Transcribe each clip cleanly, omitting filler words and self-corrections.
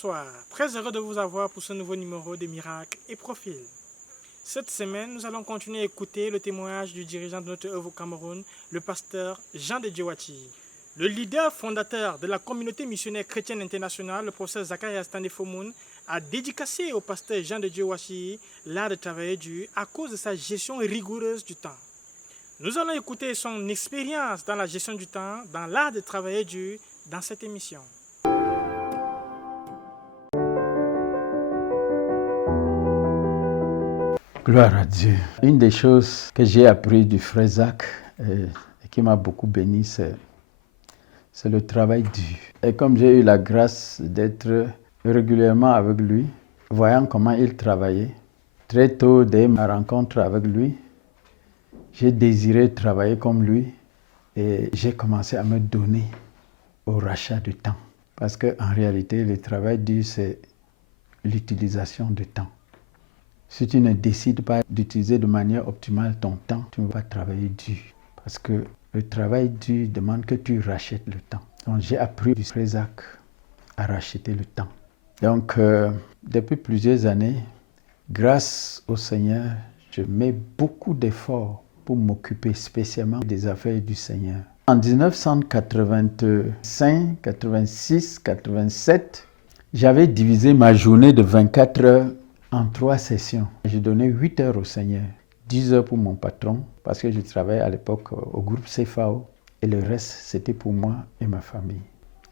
Bonsoir, très heureux de vous avoir pour ce nouveau numéro de Miracles et Profils. Cette semaine, nous allons continuer à écouter le témoignage du dirigeant de notre œuvre au Cameroun, le pasteur Jean de Djewati. Le leader fondateur de la communauté missionnaire chrétienne internationale, le professeur Zacharias Tandefomoun, a dédicacé au pasteur Jean de Djewati l'art de travailler dur à cause de sa gestion rigoureuse du temps. Nous allons écouter son expérience dans la gestion du temps, dans l'art de travailler dur, dans cette émission. Gloire à Dieu. Une des choses que j'ai appris du frère Zach et qui m'a beaucoup béni, c'est le travail dur. Et comme j'ai eu la grâce d'être régulièrement avec lui, voyant comment il travaillait, très tôt dès ma rencontre avec lui, j'ai désiré travailler comme lui et j'ai commencé à me donner au rachat du temps. Parce qu'en réalité, le travail dur, c'est l'utilisation du temps. Si tu ne décides pas d'utiliser de manière optimale ton temps, tu ne vas pas travailler dur. Parce que le travail dur demande que tu rachètes le temps. Donc j'ai appris du frère Zach à racheter le temps. Donc depuis plusieurs années, grâce au Seigneur, je mets beaucoup d'efforts pour m'occuper spécialement des affaires du Seigneur. En 1985, 86, 87, j'avais divisé ma journée de 24 heures en 3 sessions. Je donnais 8 heures au Seigneur, 10 heures pour mon patron, parce que je travaillais à l'époque au groupe CFAO, et le reste, c'était pour moi et ma famille.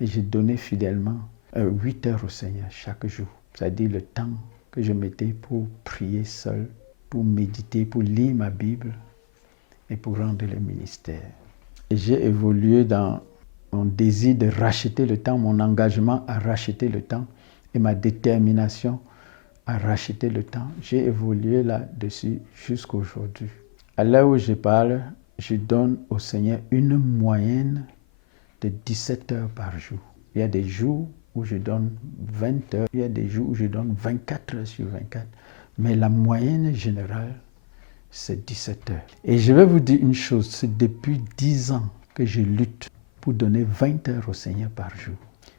Et je donnais fidèlement 8 heures au Seigneur chaque jour, c'est-à-dire le temps que je mettais pour prier seul, pour méditer, pour lire ma Bible et pour rendre le ministère. Et j'ai évolué dans mon désir de racheter le temps, mon engagement à racheter le temps et ma détermination à racheter le temps. J'ai évolué là-dessus jusqu'à aujourd'hui. À l'heure où je parle, je donne au Seigneur une moyenne de 17 heures par jour. Il y a des jours où je donne 20 heures, il y a des jours où je donne 24 heures sur 24. Mais la moyenne générale, c'est 17 heures. Et je vais vous dire une chose, c'est depuis 10 ans que je lutte pour donner 20 heures au Seigneur par jour.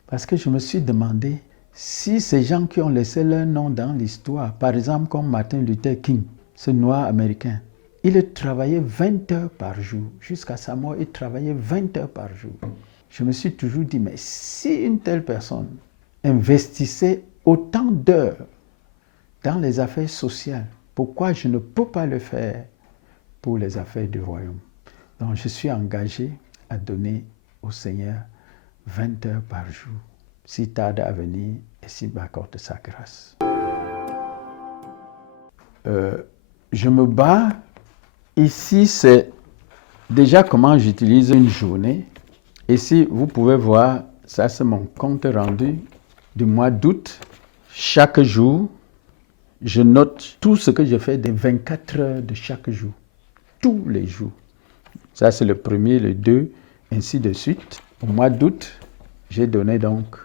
Parce que je me suis demandé, si ces gens qui ont laissé leur nom dans l'histoire, par exemple comme Martin Luther King, ce noir américain, il travaillait 20 heures par jour. Jusqu'à sa mort, il travaillait 20 heures par jour. Je me suis toujours dit, mais si une telle personne investissait autant d'heures dans les affaires sociales, pourquoi je ne peux pas le faire pour les affaires du royaume? Donc je suis engagé à donner au Seigneur 20 heures par jour, s'il tarde à venir et s'il m'accorde sa grâce. Je me bats. Ici, c'est déjà comment j'utilise une journée. Ici, vous pouvez voir, ça c'est mon compte rendu du mois d'août. Chaque jour, je note tout ce que je fais des 24 heures de chaque jour. Tous les jours. Ça c'est le premier, le 2, ainsi de suite. Au mois d'août, j'ai donné donc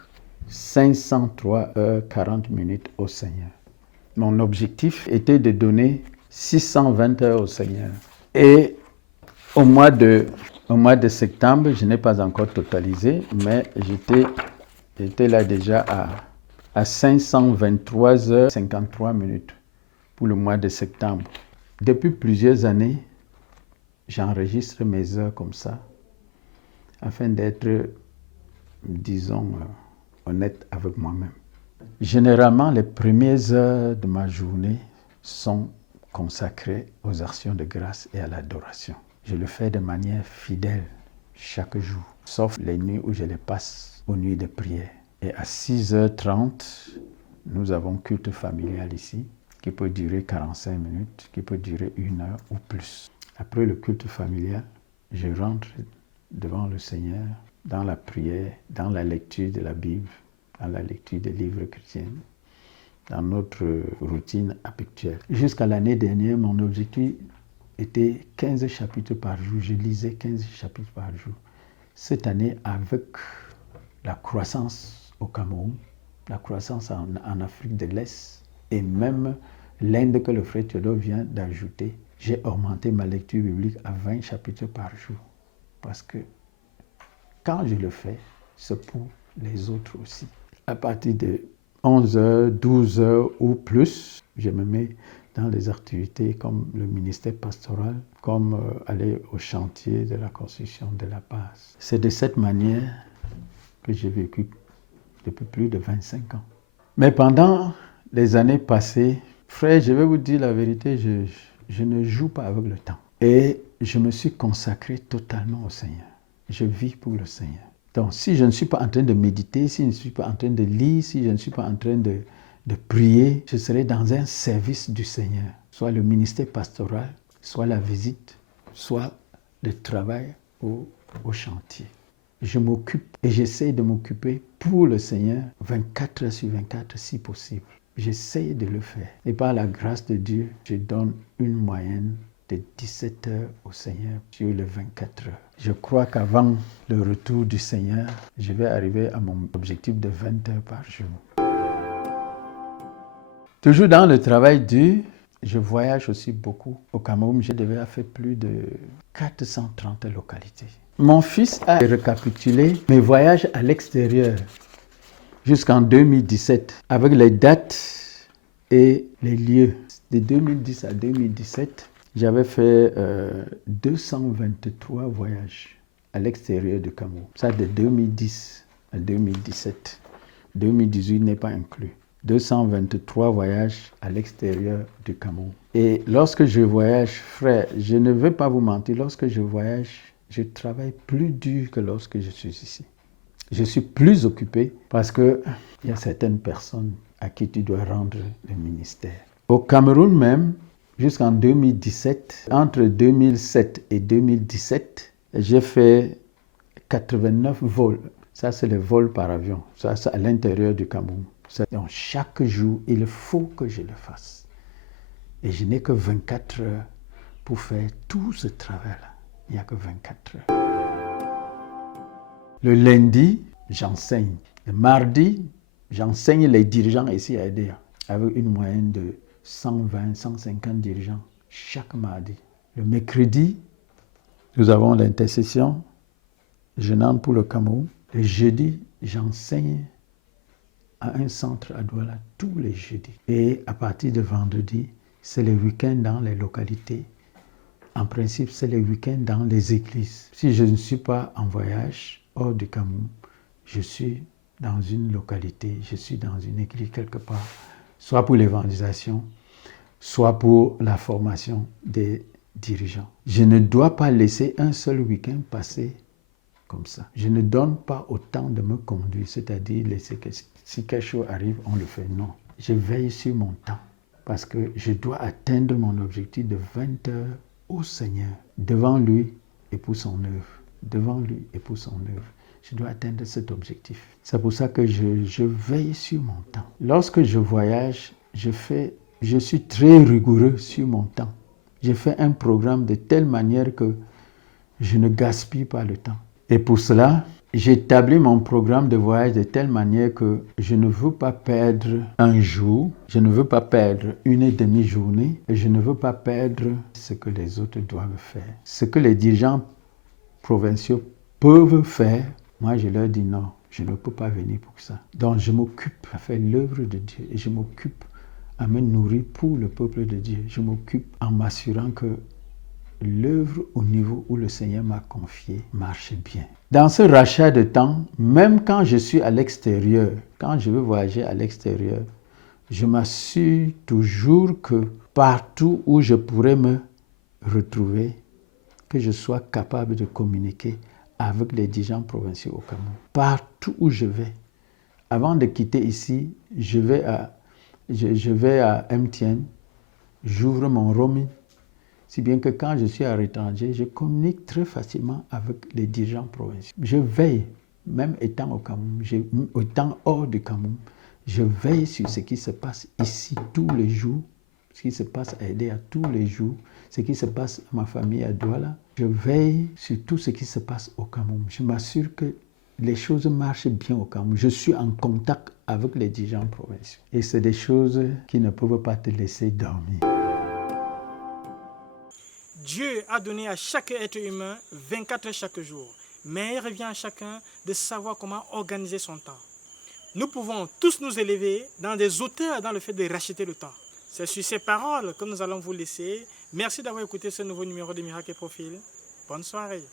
503 heures 40 minutes au Seigneur. Mon objectif était de donner 620 heures au Seigneur. Et au mois de septembre, je n'ai pas encore totalisé, mais j'étais là déjà à 523 heures 53 minutes pour le mois de septembre. Depuis plusieurs années, j'enregistre mes heures comme ça, afin d'être, disons, honnête avec moi-même. Généralement, les premières heures de ma journée sont consacrées aux actions de grâce et à l'adoration. Je le fais de manière fidèle chaque jour, sauf les nuits où je les passe aux nuits de prière. Et à 6h30, nous avons culte familial ici, qui peut durer 45 minutes, qui peut durer 1 heure ou plus. Après le culte familial, je rentre devant le Seigneur dans la prière, dans la lecture de la Bible, dans la lecture des livres chrétiens, dans notre routine habituelle. Jusqu'à l'année dernière, mon objectif était 15 chapitres par jour. Je lisais 15 chapitres par jour. Cette année, avec la croissance au Cameroun, la croissance en Afrique de l'Est et même l'Inde que le frère Théodore vient d'ajouter, j'ai augmenté ma lecture biblique à 20 chapitres par jour. Parce que quand je le fais, c'est pour les autres aussi. À partir de 11 heures, 12 heures ou plus. Je me mets dans les activités comme le ministère pastoral, comme aller au chantier de la construction de la base. C'est de cette manière que j'ai vécu depuis plus de 25 ans. Mais pendant les années passées, frère, je vais vous dire la vérité, je ne joue pas avec le temps. Et je me suis consacré totalement au Seigneur. Je vis pour le Seigneur. Donc, si je ne suis pas en train de méditer, si je ne suis pas en train de lire, si je ne suis pas en train de prier, je serai dans un service du Seigneur. Soit le ministère pastoral, soit la visite, soit le travail au chantier. Je m'occupe et j'essaie de m'occuper pour le Seigneur 24 heures sur 24 si possible. J'essaie de le faire. Et par la grâce de Dieu, je donne une moyenne de 17 heures au Seigneur sur les 24 heures. Je crois qu'avant le retour du Seigneur, je vais arriver à mon objectif de 20 heures par jour. Toujours dans le travail dur, je voyage aussi beaucoup. Au Cameroun, je devais avoir fait plus de 430 localités. Mon fils a récapitulé mes voyages à l'extérieur jusqu'en 2017 avec les dates et les lieux. De 2010 à 2017, j'avais fait 223 voyages à l'extérieur du Cameroun. Ça de 2010 à 2017. 2018 n'est pas inclus. 223 voyages à l'extérieur du Cameroun. Et lorsque je voyage, frère, je ne veux pas vous mentir, lorsque je voyage, je travaille plus dur que lorsque je suis ici. Je suis plus occupé parce qu'il y a certaines personnes à qui tu dois rendre le ministère. Au Cameroun même, jusqu'en 2017, entre 2007 et 2017, j'ai fait 89 vols. Ça, c'est les vols par avion. Ça, c'est à l'intérieur du Cameroun. Donc, chaque jour, il faut que je le fasse. Et je n'ai que 24 heures pour faire tout ce travail-là. Il n'y a que 24 heures. Le lundi, j'enseigne. Le mardi, j'enseigne les dirigeants ici à EDEA, avec une moyenne de 120, 150 dirigeants chaque mardi. Le mercredi, nous avons l'intercession jeûnante pour le Cameroun. Le jeudi, j'enseigne à un centre à Douala tous les jeudis. Et à partir de vendredi, c'est les week-ends dans les localités. En principe, c'est les week-ends dans les églises. Si je ne suis pas en voyage hors du Cameroun, je suis dans une localité, je suis dans une église quelque part, soit pour l'évangélisation, soit pour la formation des dirigeants. Je ne dois pas laisser un seul week-end passer comme ça. Je ne donne pas autant de me conduire, c'est-à-dire laisser que si quelque chose arrive, on le fait. Non, je veille sur mon temps parce que je dois atteindre mon objectif de 20 heures au Seigneur, devant lui et pour son œuvre. Devant lui et pour son œuvre. Je dois atteindre cet objectif. C'est pour ça que je veille sur mon temps. Lorsque je voyage, je suis très rigoureux sur mon temps. Je fais un programme de telle manière que je ne gaspille pas le temps. Et pour cela, j'établis mon programme de voyage de telle manière que je ne veux pas perdre un jour, je ne veux pas perdre une demi-journée, et je ne veux pas perdre ce que les autres doivent faire. Ce que les dirigeants provinciaux peuvent faire, moi je leur dis non, je ne peux pas venir pour ça. Donc je m'occupe à faire l'œuvre de Dieu et je m'occupe à me nourrir pour le peuple de Dieu. Je m'occupe en m'assurant que l'œuvre au niveau où le Seigneur m'a confié marche bien. Dans ce rachat de temps, même quand je suis à l'extérieur, quand je veux voyager à l'extérieur, je m'assure toujours que partout où je pourrais me retrouver, que je sois capable de communiquer avec les dirigeants provinciaux au Cameroun. Partout où je vais. Avant de quitter ici, je vais à MTN, j'ouvre mon roaming. Si bien que quand je suis à l'étranger, je communique très facilement avec les dirigeants provinciaux. Je veille, même étant au Cameroun, étant hors du Cameroun, je veille sur ce qui se passe ici tous les jours, ce qui se passe à EDEA tous les jours, ce qui se passe à ma famille à Douala. Je veille sur tout ce qui se passe au Cameroun. Je m'assure que les choses marchent bien au Cameroun. Je suis en contact avec les dirigeants provinciaux. Et c'est des choses qui ne peuvent pas te laisser dormir. Dieu a donné à chaque être humain 24 heures chaque jour, mais il revient à chacun de savoir comment organiser son temps. Nous pouvons tous nous élever dans des hauteurs dans le fait de racheter le temps. C'est sur ces paroles que nous allons vous laisser. Merci d'avoir écouté ce nouveau numéro de Miracles et Profils. Bonne soirée.